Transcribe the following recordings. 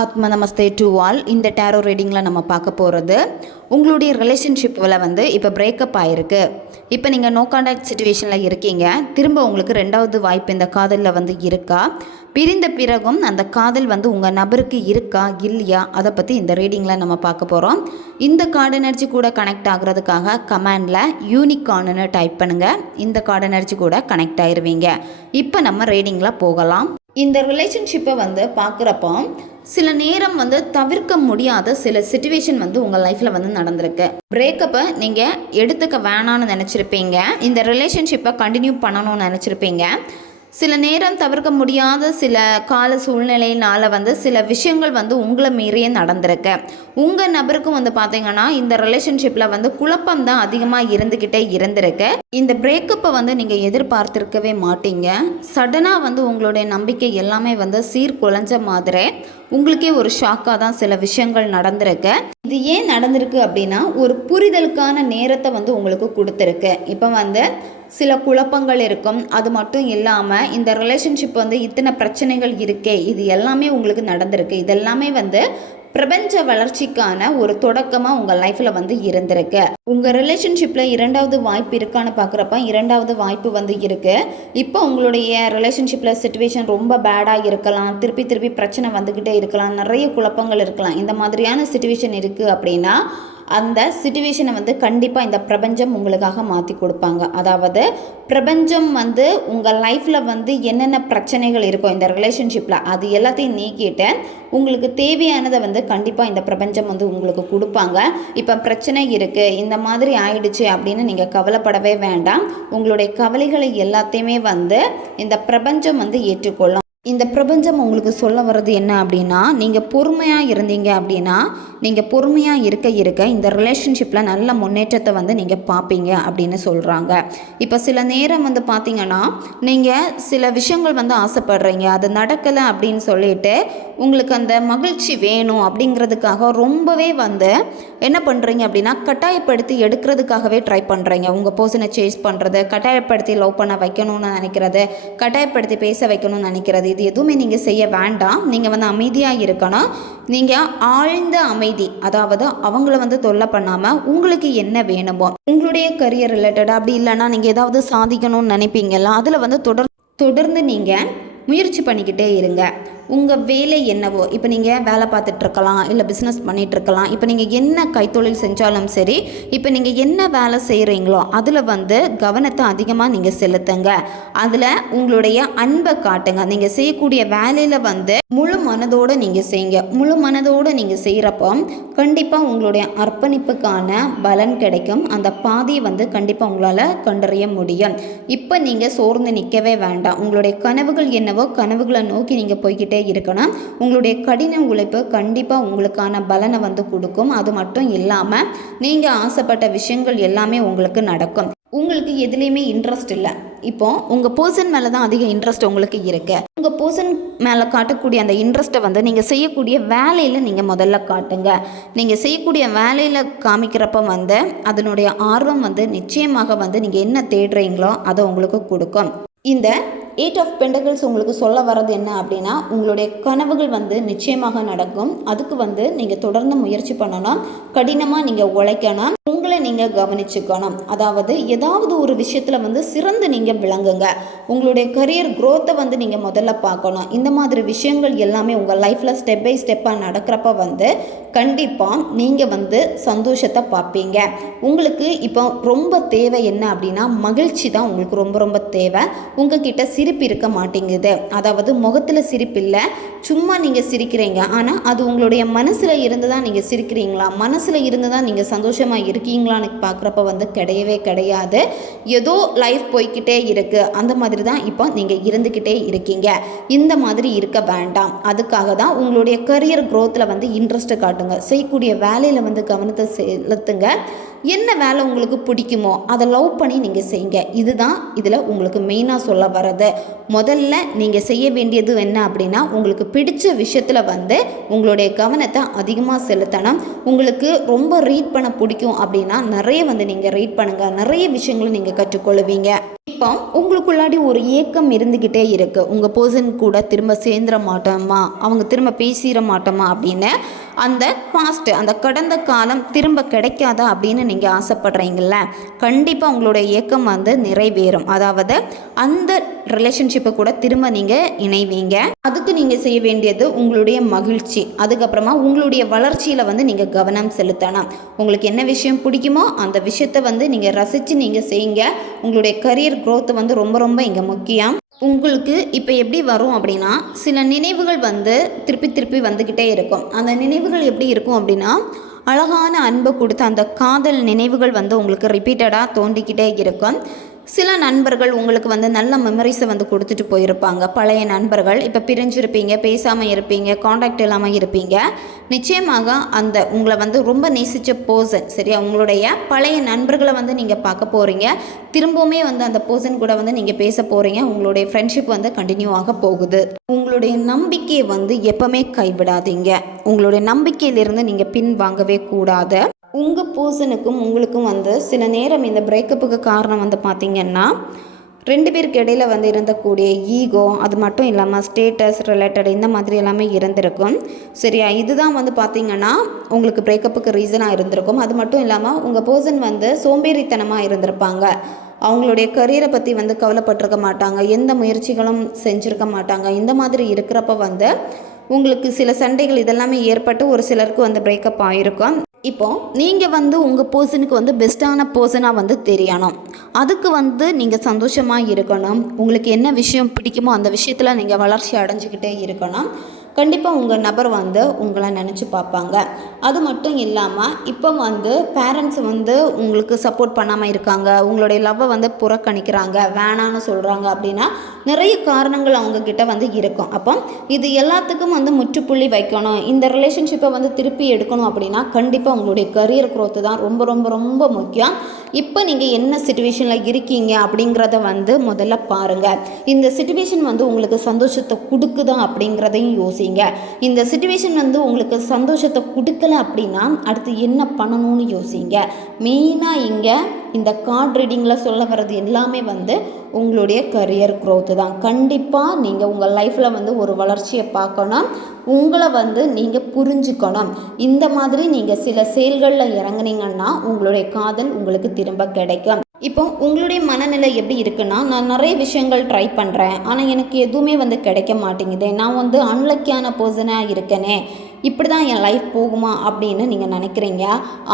ஆத்ம நமஸ்தே to all. இந்த tarot ரீடிங்கில் நம்ம பார்க்க போகிறது உங்களுடைய ரிலேஷன்ஷிப்பில் இப்போ பிரேக்கப் ஆகிருக்கு. இப்போ நீங்கள் நோ கான்டாக்ட் சுச்சுவேஷனில் இருக்கீங்க. திரும்ப உங்களுக்கு ரெண்டாவது வாய்ப்பு இந்த காதலில் இருக்கா? பிரிந்த பிறகும் அந்த காதல் உங்கள் நபருக்கு இருக்கா இல்லையா? அதை பற்றி இந்த ரீடிங்கில் நம்ம பார்க்க போகிறோம். இந்த கார்டு எனர்ஜி கூட கனெக்ட் ஆகிறதுக்காக கமெண்டில் யூனிகார்னு டைப் பண்ணுங்கள். இந்த கார்டு எனர்ஜி கூட கனெக்ட் ஆகிருவீங்க. இப்போ நம்ம ரீடிங்கில் போகலாம். இந்த ரிலேஷன்ஷிப்பை பார்க்குறப்போ சில நேரம் தவிர்க்க முடியாத சில சிச்சுவேஷன் உங்கள் லைஃப்பில் நடந்திருக்கு. பிரேக்கப்பை நீங்கள் எடுத்துக்க வேணான்னு நினச்சிருப்பீங்க. இந்த ரிலேஷன்ஷிப்பை கண்டினியூ பண்ணணும்னு நினச்சிருப்பீங்க. சில நேரம் தவிர்க்க முடியாத சில கால சூழ்நிலையினால் சில விஷயங்கள் உங்களை மீறியே நடந்திருக்கு. உங்கள் நபருக்கும் பார்த்தீங்கன்னா இந்த ரிலேஷன்ஷிப்பில் குழப்பம் தான் அதிகமாக இருந்துக்கிட்டே இருந்திருக்கு. இந்த பிரேக்கப்பை நீங்கள் எதிர்பார்த்துருக்கவே மாட்டீங்க. சடனாக உங்களுடைய நம்பிக்கை எல்லாமே சீர்குலைஞ்ச மாதிரி உங்களுக்கே ஒரு ஷாக்காக தான் சில விஷயங்கள் நடந்திருக்கு. இது ஏன் நடந்திருக்கு அப்படின்னா ஒரு புரிதலுக்கான நேரத்தை உங்களுக்கு கொடுத்துருக்கு. இப்போ சில குழப்பங்கள் இருக்கும். அது மட்டும் இல்லாமல் இந்த ரிலேஷன்ஷிப் இத்தனை பிரச்சனைகள் இருக்கே, இது எல்லாமே உங்களுக்கு நடந்திருக்கு. இதெல்லாமே பிரபஞ்ச வளர்ச்சிக்கான ஒரு தொடக்கமாக உங்கள் லைஃப்பில் இருந்திருக்கு. உங்கள் ரிலேஷன்ஷிப்பில் இரண்டாவது வாய்ப்பு இருக்கான்னு பார்க்குறப்ப இரண்டாவது வாய்ப்பு இருக்குது. இப்போ உங்களுடைய ரிலேஷன்ஷிப்பில் சிச்சுவேஷன் ரொம்ப பேடாக இருக்கலாம். திருப்பி பிரச்சனை வந்துக்கிட்டே இருக்கலாம். நிறைய குழப்பங்கள் இருக்கலாம். இந்த மாதிரியான சிச்சுவேஷன் இருக்குது அப்படின்னா அந்த சிச்சுவேஷனை கண்டிப்பாக இந்த பிரபஞ்சம் உங்களுக்காக மாற்றி கொடுப்பாங்க. அதாவது பிரபஞ்சம் உங்கள் லைஃப்பில் என்னென்ன பிரச்சனைகள் இருக்கோ இந்த ரிலேஷன்ஷிப்பில் அது எல்லாத்தையும் நீக்கிட்டு உங்களுக்கு தேவையானதை கண்டிப்பாக இந்த பிரபஞ்சம் உங்களுக்கு கொடுப்பாங்க. இப்போ பிரச்சனை இருக்குது, இந்த மாதிரி ஆயிடுச்சு அப்படின்னு நீங்கள் கவலைப்படவே வேண்டாம். உங்களுடைய கவலைகளை எல்லாத்தையுமே இந்த பிரபஞ்சம் ஏற்றுக்கொள்ளும். இந்த பிரபஞ்சம் உங்களுக்கு சொல்ல வர்றது என்ன அப்படின்னா, நீங்கள் பொறுமையாக இருந்தீங்க அப்படின்னா நீங்கள் பொறுமையாக இருக்க இந்த ரிலேஷன்ஷிப்பில் நல்ல முன்னேற்றத்தை நீங்கள் பார்ப்பீங்க அப்படின்னு சொல்கிறாங்க. இப்போ சில நேரம் பார்த்தீங்கன்னா நீங்கள் சில விஷயங்கள் ஆசைப்படுறீங்க, அது நடக்கலை அப்படின்னு சொல்லிட்டு உங்களுக்கு அந்த மகிழ்ச்சி வேணும் அப்படிங்கிறதுக்காக ரொம்பவே என்ன பண்ணுறீங்க அப்படின்னா கட்டாயப்படுத்தி எடுக்கிறதுக்காகவே ட்ரை பண்ணுறீங்க. உங்கள் பர்சனை சேஸ் பண்ணுறது, கட்டாயப்படுத்தி லவ் பண்ண வைக்கணும்னு நினைக்கிறது, கட்டாயப்படுத்தி பேச வைக்கணும்னு நினைக்கிறது, இது எதுவுமே நீங்கள் செய்ய வேண்டாம். நீங்கள் அமைதியாக இருக்கணும். நீங்கள் ஆழ்ந்த அமைதி, அதாவது அவங்கள தொல்லை பண்ணாமல் உங்களுக்கு என்ன வேணுமோ உங்களுடைய கரியர் ரிலேட்டடாக அப்படி இல்லைன்னா நீங்கள் ஏதாவது சாதிக்கணும்னு நினைப்பீங்களா, அதில் தொடர்ந்து நீங்கள் முயற்சி பண்ணிக்கிட்டே இருங்க. உங்கள் வேலை என்னவோ, இப்போ நீங்கள் வேலை பார்த்துட்ருக்கலாம், இல்லை பிஸ்னஸ் பண்ணிகிட்ருக்கலாம். இப்போ நீங்கள் என்ன கைத்தொழில் செஞ்சாலும் சரி, இப்போ நீங்கள் என்ன வேலை செய்கிறீங்களோ அதில் கவனத்தை அதிகமாக நீங்கள் செலுத்துங்க. அதில் உங்களுடைய அன்பை காட்டுங்க. நீங்கள் செய்யக்கூடிய வேலையில் முழு மனதோடு நீங்கள் செய்யுங்க. முழு மனதோடு நீங்கள் செய்கிறப்போ கண்டிப்பாக உங்களுடைய அர்ப்பணிப்புக்கான பலன் கிடைக்கும். அந்த பாதியை கண்டிப்பாக உங்களால் கண்டறிய முடியும். இப்போ நீங்கள் சோர்ந்து நிற்கவே வேண்டாம். உங்களுடைய கனவுகள் என்னவோ கனவுகளை நோக்கி நீங்கள் போய்கிட்டே இருக்கணும். உங்களுடைய கடின உழைப்பு கண்டிப்பாக உங்களுக்கான பலனை கொடுக்கும். அது மட்டும் இல்லாமல் நீங்கள் ஆசைப்பட்ட விஷயங்கள் எல்லாமே உங்களுக்கு நடக்கும். உங்களுக்கு எதுலேயுமே இன்ட்ரெஸ்ட் இல்லை, இப்போ உங்கள் பர்சன் மேலே தான் அதிக இன்ட்ரெஸ்ட் உங்களுக்கு இருக்குது. உங்கள் பர்சன் மேலே காட்டக்கூடிய அந்த இன்ட்ரெஸ்ட்டை நீங்கள் செய்யக்கூடிய வேலையில் நீங்கள் முதல்ல காட்டுங்க. நீங்கள் செய்யக்கூடிய வேலையில் காமிக்கிறப்ப அதனுடைய ஆர்வம் நிச்சயமாக நீங்கள் என்ன தேடுறீங்களோ அதை உங்களுக்கு கொடுக்கும். இந்த 8 ஆஃப் பெண்டக்கிள்ஸ் உங்களுக்கு சொல்ல வர்றது என்ன அப்படின்னா, உங்களுடைய கனவுகள் நிச்சயமாக நடக்கும். அதுக்கு நீங்கள் தொடர்ந்து முயற்சி பண்ணணும். கடினமாக நீங்கள் உழைக்கணும். உங்களை நீங்கள் கவனிச்சுக்கணும். அதாவது ஏதாவது ஒரு விஷயத்தில் சிறந்து நீங்கள் விளங்குங்க. உங்களுடைய கரியர் க்ரோத்தை நீங்கள் முதல்ல பார்க்கணும். இந்த மாதிரி விஷயங்கள் எல்லாமே உங்கள் லைஃப்பில் ஸ்டெப் பை ஸ்டெப்பாக நடக்கிறப்ப கண்டிப்பாக நீங்கள் சந்தோஷத்தை பார்ப்பீங்க. உங்களுக்கு இப்போ ரொம்ப தேவை என்ன அப்படின்னா மகிழ்ச்சி தான் உங்களுக்கு ரொம்ப ரொம்ப தேவை. உங்ககிட்ட சிரிப்பு இருக்க மாட்டேங்குது, அதாவது முகத்தில் சிரிப்பு இல்லை, சும்மா நீங்கள் சிரிக்கிறீங்க. ஆனால் அது உங்களுடைய மனசில் இருந்து தான் நீங்கள் சிரிக்கிறீங்களா, மனசில் இருந்து தான் நீங்கள் சந்தோஷமாக இருக்கீங்களான்னு பார்க்குறப்ப கிடையவே கிடையாது. ஏதோ லைஃப் போய்கிட்டே இருக்குது, அந்த மாதிரி தான் இப்போ நீங்கள் இருந்துக்கிட்டே இருக்கீங்க. இந்த மாதிரி இருக்க வேண்டாம். அதுக்காக தான் உங்களுடைய கரியர் க்ரோத்தில் இன்ட்ரெஸ்ட்டை காட்டுங்க. செய்யக்கூடிய வேலையில் கவனத்தை செலுத்துங்க. என்ன வேலை உங்களுக்கு பிடிக்குமோ அதை லவ் பண்ணி நீங்கள் செய்யுங்க. இதுதான் இதில் உங்களுக்கு மெயினாக சொல்ல வர்றது. முதல்ல நீங்கள் செய்ய வேண்டியது என்ன அப்படின்னா, உங்களுக்கு பிடிச்ச விஷயத்தில் உங்களுடைய கவனத்தை அதிகமாக செலுத்தணும். உங்களுக்கு ரொம்ப ரீட் பண்ண பிடிக்கும் அப்படின்னா நிறைய நீங்கள் ரீட் பண்ணுங்கள். நிறைய விஷயங்களை நீங்கள் கற்றுக்கொள்வீங்க. இப்போ உங்களுக்குள்ளாடி ஒரு ஏக்கம் இருந்துக்கிட்டே இருக்குது, உங்கள் பர்சன் கூட திரும்ப சேர்ந்துட மாட்டோமா, அவங்க திரும்ப பேசிட மாட்டோமா அப்படின்னு. அந்த பாஸ்ட்டு, அந்த கடந்த காலம் திரும்ப கிடைக்காதா அப்படின்னு நீங்கள் ஆசைப்படுறீங்கள, கண்டிப்பாக உங்களுடைய ஏக்கம் வந்து நிறைவேறும். அதாவது அந்த ரிலேஷன்ஷிப்பை கூட திரும்ப நீங்கள் இணைவீங்க. அதுக்கு நீங்கள் செய்ய வேண்டியது உங்களுடைய மகிழ்ச்சி, அதுக்கப்புறமா உங்களுடைய வளர்ச்சியில் வந்து நீங்கள் கவனம் செலுத்தணும். உங்களுக்கு என்ன விஷயம் பிடிக்குமோ அந்த விஷயத்தை வந்து நீங்கள் ரசித்து நீங்கள் செய்யுங்க. உங்களுடைய கரியர் க்ரோத் வந்து ரொம்ப ரொம்ப இங்கே முக்கியம். உங்களுக்கு இப்போ எப்படி வரும் அப்படின்னா, சில நினைவுகள் வந்து திருப்பி திருப்பி வந்துக்கிட்டே இருக்கும். அந்த நினைவுகள் எப்படி இருக்கும் அப்படின்னா, அழகான அன்பை கொடுத்த அந்த காதல் நினைவுகள் வந்து உங்களுக்கு ரிப்பீட்டடாக தோண்டிக்கிட்டே இருக்கும். சில நண்பர்கள் உங்களுக்கு வந்து நல்ல மெமரிஸை வந்து கொடுத்துட்டு போயிருப்பாங்க. பழைய நண்பர்கள் இப்போ பிரிஞ்சிருப்பீங்க, பேசாமல் இருப்பீங்க, காண்டாக்ட் இல்லாமல் இருப்பீங்க. நிச்சயமாக அந்த உங்களை வந்து ரொம்ப நேசித்த பர்சன், சரியா, உங்களுடைய பழைய நண்பர்களை வந்து நீங்கள் பார்க்க போகிறீங்க. திரும்பவுமே வந்து அந்த பர்சன் கூட வந்து நீங்கள் பேச போகிறீங்க. உங்களுடைய ஃப்ரெண்ட்ஷிப் வந்து கண்டினியூ ஆக போகுது. உங்களுடைய நம்பிக்கையை வந்து எப்பவுமே கைவிடாதீங்க. உங்களுடைய நம்பிக்கையிலிருந்து நீங்கள் பின் வாங்கவே கூடாது. உங்கள் பர்சனுக்கும் உங்களுக்கும் வந்து சில நேரம் இந்த பிரேக்கப்புக்கு காரணம் வந்து பார்த்திங்கன்னா, ரெண்டு பேருக்கு இடையில் வந்து இருந்தக்கூடிய ஈகோ, அது மட்டும் இல்லாமல் ஸ்டேட்டஸ் ரிலேட்டட் இந்த மாதிரி எல்லாமே இருந்திருக்கும். சரியா, இதுதான் வந்து பார்த்திங்கன்னா உங்களுக்கு பிரேக்கப்புக்கு ரீசனாக இருந்திருக்கும். அது மட்டும் இல்லாமல் உங்கள் பர்சன் வந்து சோம்பேறித்தனமாக இருந்திருப்பாங்க. அவங்களுடைய கரியரை பற்றி வந்து கவலைப்பட்டிருக்க மாட்டாங்க, எந்த முயற்சிகளும் செஞ்சுருக்க மாட்டாங்க. இந்த மாதிரி இருக்கிறப்ப வந்து உங்களுக்கு சில சண்டைகள் இதெல்லாமே ஏற்பட்டு ஒரு சிலருக்கு வந்து பிரேக்கப் ஆகிருக்கும். இப்போ நீங்கள் வந்து உங்கள் பர்சனுக்கு வந்து பெஸ்ட்டான பர்சனாக வந்து தெரியணும். அதுக்கு வந்து நீங்கள் சந்தோஷமாக இருக்கணும். உங்களுக்கு என்ன விஷயம் பிடிக்குமோ அந்த விஷயத்தில் நீங்கள் வளர்ச்சி அடைஞ்சிக்கிட்டே இருக்கணும். கண்டிப்பாக உங்கள் நபர் வந்து உங்களை நினச்சி பார்ப்பாங்க. அது மட்டும் இல்லாமல் இப்போ வந்து பேரண்ட்ஸ் வந்து உங்களுக்கு சப்போர்ட் பண்ணாமல் இருக்காங்க, உங்களுடைய லவ்வை வந்து புறக்கணிக்கிறாங்க, வேணான்னு சொல்கிறாங்க அப்படின்னா நிறைய காரணங்கள் அவங்கக்கிட்ட வந்து இருக்கும். அப்போ இது எல்லாத்துக்கும் வந்து முற்றுப்புள்ளி வைக்கணும், இந்த ரிலேஷன்ஷிப்பை வந்து திருப்பி எடுக்கணும் அப்படின்னா கண்டிப்பாக உங்களுடைய கரியர் க்ரோத்து தான் ரொம்ப ரொம்ப ரொம்ப முக்கியம். இப்போ நீங்கள் என்ன சிச்சுவேஷனில் இருக்கீங்க அப்படிங்கிறத வந்து முதல்ல பாருங்கள். இந்த சிச்சுவேஷன் வந்து உங்களுக்கு சந்தோஷத்தை கொடுக்குதா அப்படிங்கிறதையும் யோசிங்க. இந்த சிச்சுவேஷன் வந்து உங்களுக்கு சந்தோஷத்தை கொடுக்கல அப்படின்னா அடுத்து என்ன பண்ணணும்னு யோசிங்க. மெயினாக இங்கே இந்த கார்ட் ரீடிங்கில் சொல்ல வர்றது எல்லாமே வந்து உங்களுடைய கரியர் க்ரோத்து தான். கண்டிப்பாக நீங்கள் உங்கள் லைஃப்பில் வந்து ஒரு வளர்ச்சியை பார்க்கணும், உங்களை வந்து நீங்கள் புரிஞ்சுக்கணும். இந்த மாதிரி நீங்கள் சில செயல்களில் இறங்குனீங்கன்னா உங்களுடைய காதல் உங்களுக்கு திரும்ப கிடைக்கும். இப்போ உங்களுடைய மனநிலை எப்படி இருக்குன்னா, நான் நிறைய விஷயங்கள் ட்ரை பண்ணுறேன், ஆனால் எனக்கு எதுவுமே வந்து கிடைக்க மாட்டேங்குது, நான் வந்து அன்லக்கியான பர்சனாக இருக்கேனே, இப்படி தான் என் லைஃப் போகுமா அப்படின்னு நீங்கள் நினைக்கிறீங்க.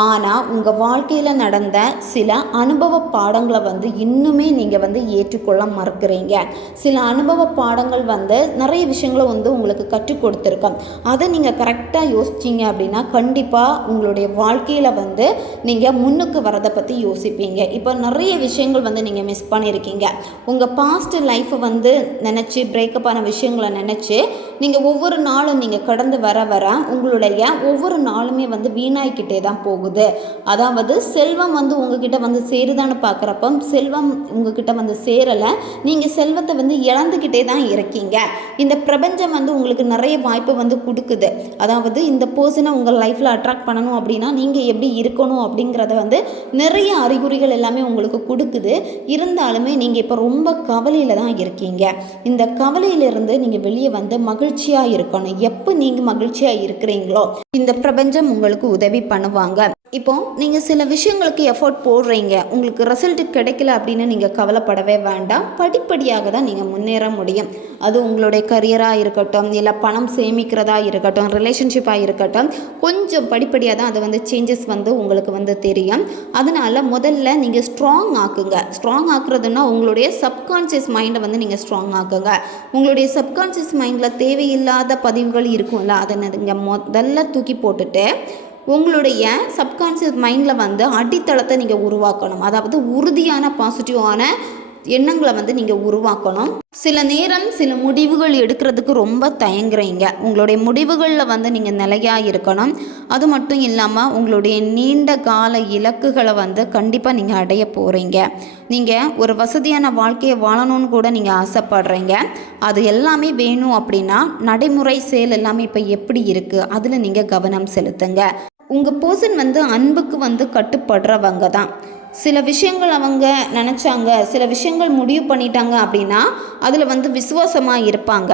ஆனால் உங்கள் வாழ்க்கையில் நடந்த சில அனுபவ பாடங்களை வந்து இன்னுமே நீங்கள் வந்து ஏற்றுக்கொள்ள மறுக்கிறீங்க. சில அனுபவ பாடங்கள் வந்து நிறைய விஷயங்களை வந்து உங்களுக்கு கற்றுக் கொடுத்துருக்கோம். அதை நீங்கள் கரெக்டாக யோசிச்சிங்க அப்படின்னா கண்டிப்பாக உங்களுடைய வாழ்க்கையில் வந்து நீங்கள் முன்னுக்கு வரதை பற்றி யோசிப்பீங்க. இப்போ நிறைய விஷயங்கள் வந்து நீங்கள் மிஸ் பண்ணியிருக்கீங்க. உங்கள் பாஸ்ட் லைஃப்பை வந்து நினச்சி பிரேக்கப் ஆன விஷயங்களை நினச்சி நீங்கள் ஒவ்வொரு நாளும் நீங்கள் கடந்து வர வர உங்களுடைய ஒவ்வொரு நாளுமே வந்து வீணாய்கிட்டே தான் போகுது. அதாவது செல்வம் வந்து உங்ககிட்ட வந்து சேருதான்னு பார்க்குறப்ப செல்வம் உங்ககிட்ட வந்து சேரலை, நீங்கள் செல்வத்தை வந்து இழந்துக்கிட்டே தான் இருக்கீங்க. இந்த பிரபஞ்சம் வந்து உங்களுக்கு நிறைய வாய்ப்பை வந்து கொடுக்குது. அதாவது இந்த பர்சனை உங்கள் லைஃப்பில் அட்ராக்ட் பண்ணணும் அப்படின்னா நீங்கள் எப்படி இருக்கணும் அப்படிங்கிறத வந்து நிறைய அறிகுறிகள் எல்லாமே உங்களுக்கு கொடுக்குது. இருந்தாலுமே நீங்கள் இப்போ ரொம்ப கவலையில் தான் இருக்கீங்க. இந்த கவலையிலிருந்து நீங்கள் வெளியே வந்து மகிழ்ச்சியாக இருக்கணும். எப்போ நீங்கள் மகிழ்ச்சியாக இருக்கிறீங்களோ இந்த பிரபஞ்சம் உங்களுக்கு உதவி பண்ணுவாங்க. இப்போ நீங்கள் சில விஷயங்களுக்கு எஃபோர்ட் போடுறீங்க, உங்களுக்கு ரிசல்ட் கிடைக்கல அப்படின்னு நீங்கள் கவலைப்படவே வேண்டாம். படிப்படியாக தான் நீங்கள் முன்னேற முடியும். அது உங்களுடைய கரியராக இருக்கட்டும், இல்லை பணம் சேமிக்கிறதா இருக்கட்டும், ரிலேஷன்ஷிப்பாக இருக்கட்டும், கொஞ்சம் படிப்படியாக தான் அது வந்து சேஞ்சஸ் வந்து உங்களுக்கு வந்து தெரியும். அதனால் முதல்ல நீங்கள் ஸ்ட்ராங் ஆக்குங்க. ஸ்ட்ராங் ஆக்குறதுன்னா உங்களுடைய சப்கான்ஷியஸ் மைண்டை வந்து நீங்கள் ஸ்ட்ராங் ஆக்குங்க. உங்களுடைய சப்கான்ஷியஸ் மைண்டில் தேவையில்லாத பதிவுகள் இருக்கும்ல, அதை நீங்கள் முதல்ல தூக்கி போட்டுட்டு உங்களுடைய சப்கான்ஷியஸ் மைண்டில் வந்து அடித்தளத்தை நீங்கள் உருவாக்கணும். அதாவது உறுதியான பாசிட்டிவான எண்ணங்களை வந்து நீங்கள் உருவாக்கணும். சில நேரம் சில முடிவுகள் எடுக்கிறதுக்கு ரொம்ப தயங்குறீங்க. உங்களுடைய முடிவுகளில் வந்து நீங்கள் நிலையாக இருக்கணும். அது மட்டும் இல்லாமல் உங்களுடைய நீண்ட கால இலக்குகளை வந்து கண்டிப்பாக நீங்கள் அடைய போகிறீங்க. நீங்கள் ஒரு வசதியான வாழ்க்கையை வாழணும்னு கூட நீங்கள் ஆசைப்படுறீங்க. அது எல்லாமே வேணும் அப்படின்னா நடைமுறை செயல் எல்லாமே இப்போ எப்படி இருக்குது அதில் நீங்கள் கவனம் செலுத்துங்க. உங்கள் பர்சன் வந்து அன்புக்கு வந்து கட்டுப்படுறவங்க தான். சில விஷயங்கள் அவங்க நினச்சாங்க, சில விஷயங்கள் முடிவு பண்ணிட்டாங்க அப்படின்னா அதில் வந்து விசுவாசமாக இருப்பாங்க.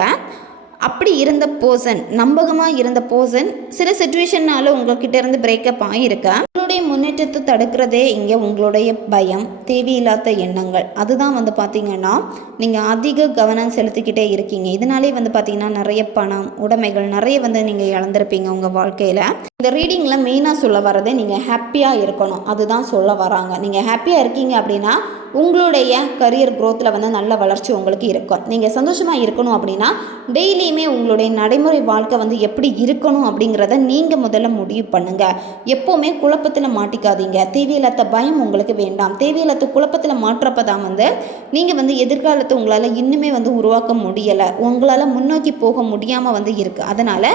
அப்படி இருந்த பர்சன், நம்பகமாக இருந்த பர்சன் சில சுச்சுவேஷன்னால உங்கள்கிட்ட இருந்து பிரேக்கப் ஆகியிருக்க. உங்களுடைய முன்னேற்றத்தை தடுக்கிறதே இங்கே உங்களுடைய பயம், தேவையில்லாத எண்ணங்கள். அதுதான் வந்து பார்த்திங்கன்னா நீங்கள் அதிக கவனம் செலுத்திக்கிட்டே இருக்கீங்க. இதனாலே வந்து பார்த்திங்கன்னா நிறைய பணம், உடைமைகள் நிறைய வந்து நீங்கள் இழந்திருப்பீங்க உங்கள் வாழ்க்கையில். இந்த ரீடிங்கில் மெயினாக சொல்ல வர்றதே நீங்கள் ஹாப்பியாக இருக்கணும், அதுதான் சொல்ல வராங்க. நீங்கள் ஹாப்பியாக இருக்கீங்க அப்படின்னா உங்களுடைய கரியர் க்ரோத்தில் வந்து நல்ல வளர்ச்சி உங்களுக்கு இருக்கும். நீங்கள் சந்தோஷமாக இருக்கணும் அப்படின்னா டெய்லியுமே உங்களுடைய நடைமுறை வாழ்க்கை வந்து எப்படி இருக்கணும் அப்படிங்கிறத நீங்கள் முதல்ல முடிவு பண்ணுங்கள். எப்போவுமே குழப்பத்தில் மாட்டிக்காதீங்க. தேவையில்லாத பயம் உங்களுக்கு வேண்டாம். தேவையில்லாத குழப்பத்தில் மாற்றப்போ தான் வந்து நீங்கள் வந்து எதிர்காலத்தை உங்களால் இன்னுமே வந்து உருவாக்க முடியலை, உங்களால் முன்னோக்கி போக முடியாமல் வந்து இருக்குது. அதனால்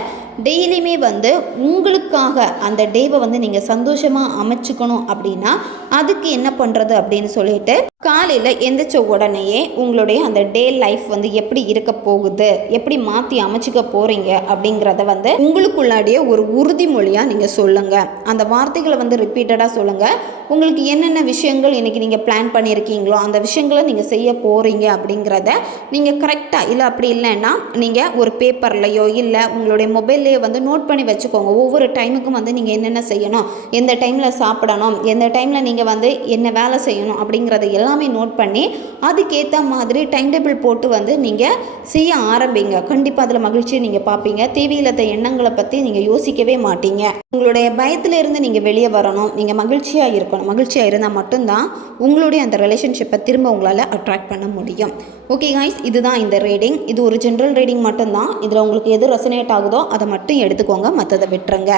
டெய்லியுமே வந்து உங்களுக்காக அந்த டேவை வந்து நீங்கள் சந்தோஷமாக அமைச்சுக்கணும். அப்படின்னா அதுக்கு என்ன பண்ணுறது அப்படின்னு சொல்லிட்டு காலையில் எந்திரிச்ச உடனேயே உங்களுடைய அந்த டே லைஃப் வந்து எப்படி இருக்க போகுது, எப்படி மாற்றி அமைச்சிக்க போகிறீங்க அப்படிங்கிறத வந்து உங்களுக்குள்ளாடியே ஒரு உறுதிமொழியாக நீங்கள் சொல்லுங்கள். அந்த வார்த்தைகளை வந்து ரிப்பீட்டடாக சொல்லுங்கள். உங்களுக்கு என்னென்ன விஷயங்கள் இன்றைக்கி நீங்கள் பிளான் பண்ணியிருக்கீங்களோ அந்த விஷயங்களை நீங்கள் செய்ய போகிறீங்க அப்படிங்கிறத நீங்கள் கரெக்டாக, இல்லை அப்படி இல்லைன்னா நீங்கள் ஒரு பேப்பர்லையோ இல்லை உங்களுடைய மொபைல்லையோ வந்து நோட் பண்ணி வச்சுக்கோங்க. ஒவ்வொரு டைமுக்கும் வந்து நீங்கள் என்னென்ன செய்யணும், எந்த டைமில் சாப்பிடணும், எந்த டைமில் நீங்கள் வந்து என்ன வேலை செய்யணும் அப்படிங்கிறத எல்லாமே நோட் பண்ணி அதுக்கேற்ற மாதிரி டைம் டேபிள் போட்டு வந்து நீங்கள் செய்ய ஆரம்பிங்க. கண்டிப்பாக அதில் மகிழ்ச்சியை நீங்கள் பார்ப்பீங்க. தேவையில்லாத எண்ணங்களை பற்றி நீங்கள் யோசிக்கவே மாட்டீங்க. உங்களுடைய பயத்திலிருந்து நீங்கள் வெளியே வரணும், நீங்கள் மகிழ்ச்சியாக இருக்கணும். மகிழ்ச்சியாக இருந்தால் மட்டும்தான் உங்களுடைய அந்த ரிலேஷன்ஷிப்பை திரும்ப உங்களால் அட்ராக்ட் பண்ண முடியும். ஓகே காய்ஸ், இதுதான் இந்த ரீடிங். இது ஒரு ஜென்ரல் ரீடிங் மட்டும்தான். இதில் உங்களுக்கு எது ரெசனேட் ஆகுதோ அதை மட்டும் எடுத்துக்கோங்க, மற்றதை விட்டுருங்க.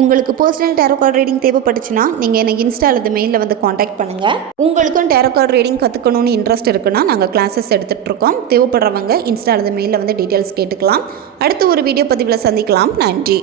உங்களுக்கு பர்சனல் டேரோ கார்டு ரீடிங் தேவைப்பட்டுச்சுன்னா நீங்கள் எனக்கு இன்ஸ்டா அல்லது மெயிலில் வந்து காண்டாக்ட் பண்ணுங்கள். உங்களுக்கும் டேரோ கார்டு ரீடிங் கற்றுக்கணும்னு இன்ட்ரெஸ்ட் இருக்குன்னா நாங்கள் கிளாஸஸ் எடுத்துகிட்ருக்கோம். தேவைப்படுறவங்க இன்ஸ்டா அல்லது மெயிலில் வந்து டீட்டெயில்ஸ் கேட்டுக்கலாம். அடுத்து ஒரு வீடியோ பதிவில் சந்திக்கலாம். நன்றி.